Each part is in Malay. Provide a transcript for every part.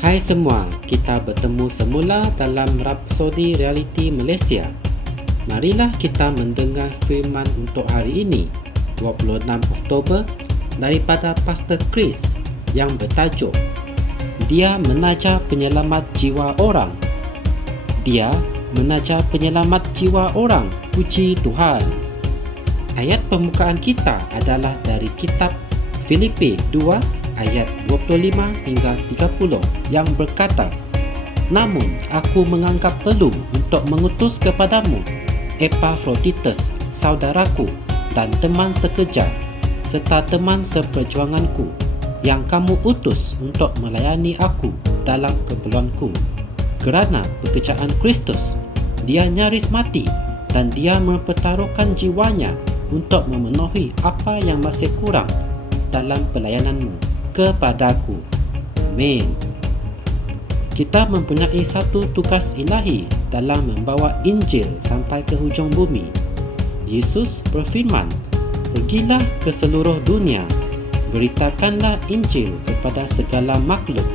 Hai semua, kita bertemu semula dalam Rapsodi Reality Malaysia. Marilah kita mendengar firman untuk hari ini, 26 Oktober, daripada Pastor Chris yang bertajuk Dia Menaja Penyelamat Jiwa Orang. Dia menaja penyelamat jiwa orang, puji Tuhan. Ayat pembukaan kita adalah dari kitab Filipi 2 ayat 25 hingga 30 yang berkata, Namun aku menganggap perlu untuk mengutus kepadamu Epafroditus, saudaraku dan teman sekerja, serta teman seperjuanganku, yang kamu utus untuk melayani aku dalam keperluanku. Kerana pekerjaan Kristus, dia nyaris mati dan dia mempertaruhkan jiwanya untuk memenuhi apa yang masih kurang dalam pelayananmu kepadaku. Amin. Kita mempunyai satu tugas ilahi dalam membawa Injil sampai ke hujung bumi. Yesus berfirman, Pergilah ke seluruh dunia, beritakanlah Injil kepada segala makhluk,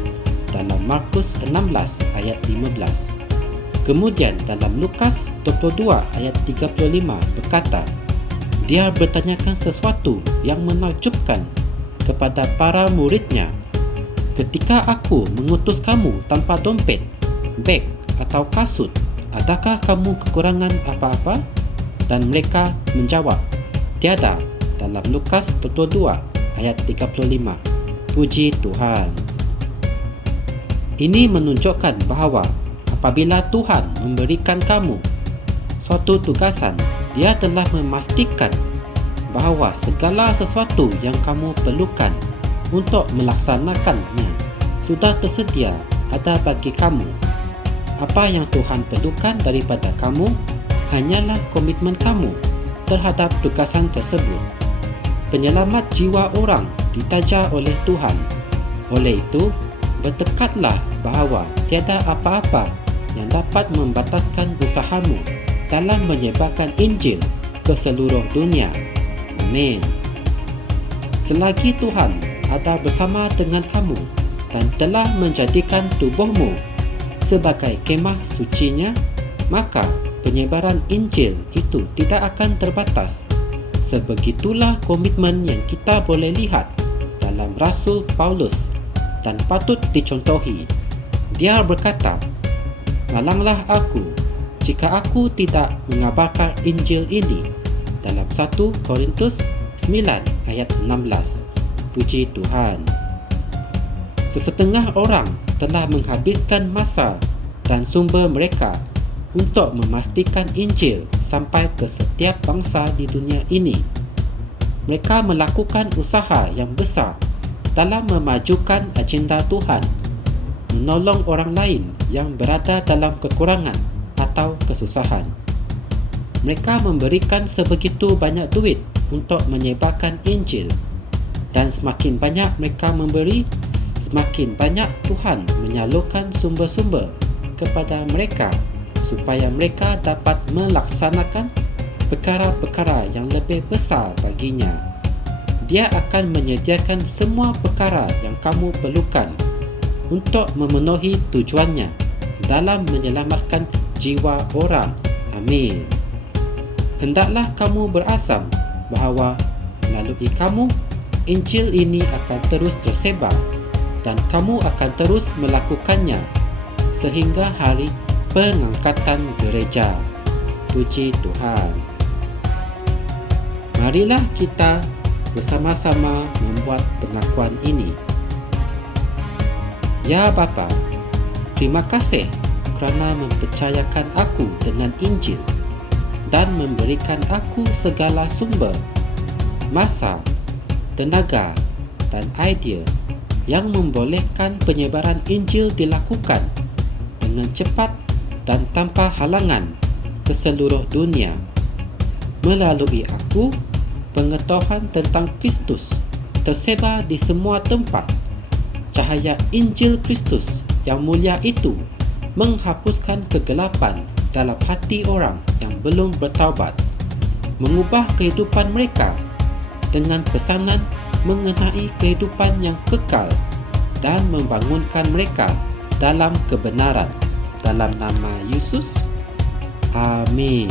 dalam Markus 16 ayat 15. Kemudian dalam Lukas 22 ayat 35 berkata, Dia bertanyakan sesuatu yang menakjubkan kepada para muridnya, Ketika aku mengutus kamu tanpa dompet, beg atau kasut, adakah kamu kekurangan apa-apa? Dan mereka menjawab, Tiada, dalam Lukas 22 ayat 35. Puji Tuhan. Ini menunjukkan bahawa apabila Tuhan memberikan kamu suatu tugasan, Dia telah memastikan bahawa segala sesuatu yang kamu perlukan untuk melaksanakannya sudah tersedia ada bagi kamu. Apa yang Tuhan perlukan daripada kamu hanyalah komitmen kamu terhadap tugasan tersebut. Penyelamat jiwa orang ditaja oleh Tuhan. Oleh itu, bertekadlah bahawa tiada apa-apa yang dapat membataskan usahamu dalam menyebarkan Injil ke seluruh dunia. Amin. Selagi Tuhan ada bersama dengan kamu dan telah menjadikan tubuhmu sebagai kemah sucinya, maka penyebaran Injil itu tidak akan terbatas. Sebegitulah komitmen yang kita boleh lihat dalam Rasul Paulus dan patut dicontohi. Dia berkata, Malanglah aku jika aku tidak mengabarkan Injil ini, dalam 1 Korintus 9 ayat 16. Puji Tuhan. Sesetengah orang telah menghabiskan masa dan sumber mereka untuk memastikan Injil sampai ke setiap bangsa di dunia ini. Mereka melakukan usaha yang besar dalam memajukan agenda Tuhan, menolong orang lain yang berada dalam kekurangan atau kesusahan. Mereka memberikan sebegitu banyak duit untuk menyebarkan Injil, dan semakin banyak mereka memberi, semakin banyak Tuhan menyalurkan sumber-sumber kepada mereka supaya mereka dapat melaksanakan perkara-perkara yang lebih besar baginya. Dia akan menyediakan semua perkara yang kamu perlukan untuk memenuhi tujuannya dalam menyelamatkan jiwa orang. Amin. Hendaklah kamu berazam bahawa melalui kamu, Injil ini akan terus tersebar dan kamu akan terus melakukannya sehingga hari pengangkatan gereja. Puji Tuhan. Marilah kita bersama-sama membuat pengakuan ini. Ya Bapa, terima kasih kerana mempercayakan aku dengan Injil dan memberikan aku segala sumber, masa, tenaga dan idea yang membolehkan penyebaran Injil dilakukan dengan cepat dan tanpa halangan ke seluruh dunia. Melalui aku, pengetahuan tentang Kristus tersebar di semua tempat. Cahaya Injil Kristus yang mulia itu menghapuskan kegelapan dalam hati orang yang belum bertaubat, mengubah kehidupan mereka dengan pesanan mengenai kehidupan yang kekal dan membangunkan mereka dalam kebenaran. Dalam nama Yesus. Amin.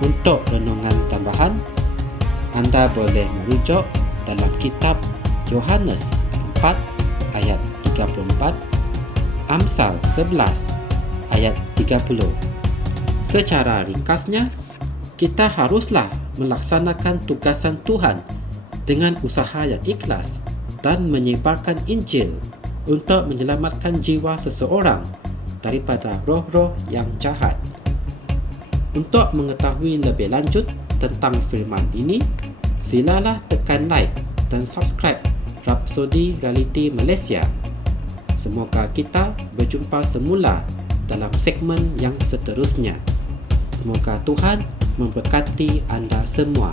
Untuk renungan tambahan, anda boleh merujuk dalam kitab Yohanes 4 ayat 34, Amsal 11 ayat 30. Secara ringkasnya, kita haruslah melaksanakan tugasan Tuhan dengan usaha yang ikhlas dan menyebarkan Injil untuk menyelamatkan jiwa seseorang daripada roh-roh yang jahat. Untuk mengetahui lebih lanjut tentang firman ini, silalah tekan like dan subscribe Rhapsody Reality Malaysia. Semoga kita berjumpa semula dalam segmen yang seterusnya. Semoga Tuhan memberkati anda semua.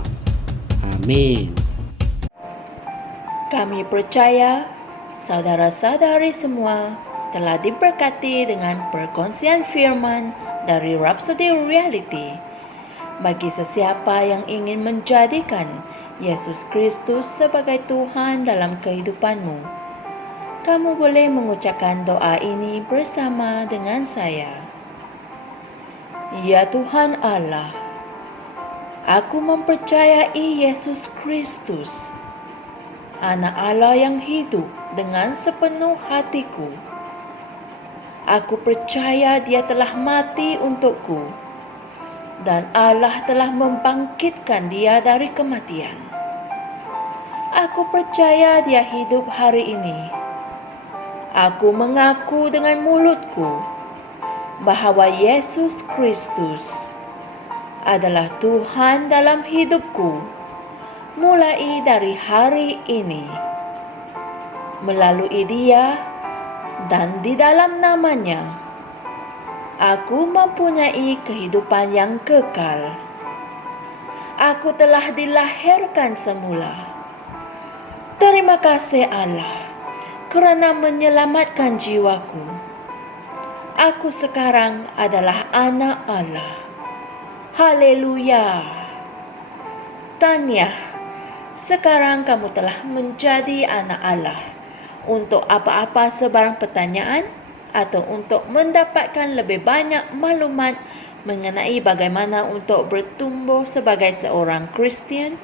Amin. Kami percaya saudara-saudari semua telah diberkati dengan perkongsian firman dari Rhapsody Reality. Bagi sesiapa yang ingin menjadikan Yesus Kristus sebagai Tuhan dalam kehidupanmu, kamu boleh mengucapkan doa ini bersama dengan saya. Ya Tuhan Allah, aku mempercayai Yesus Kristus, Anak Allah yang hidup dengan sepenuh hatiku. Aku percaya Dia telah mati untukku dan Allah telah membangkitkan Dia dari kematian. Aku percaya Dia hidup hari ini. Aku mengaku dengan mulutku bahawa Yesus Kristus adalah Tuhan dalam hidupku mulai dari hari ini. Melalui Dia dan di dalam nama-Nya, aku mempunyai kehidupan yang kekal. Aku telah dilahirkan semula. Terima kasih Allah kerana menyelamatkan jiwaku. Aku sekarang adalah anak Allah. Haleluya. Tahniah, sekarang kamu telah menjadi anak Allah. Untuk apa-apa sebarang pertanyaan atau untuk mendapatkan lebih banyak maklumat mengenai bagaimana untuk bertumbuh sebagai seorang Kristian,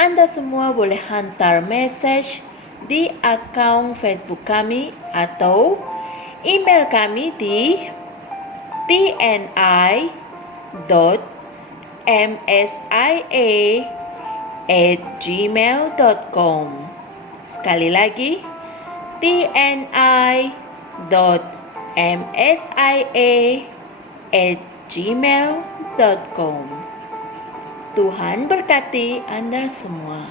anda semua boleh hantar mesej di akaun Facebook kami atau email kami di tni.msia@gmail.com. Sekali lagi, tni.msia@gmail.com. Tuhan berkati anda semua.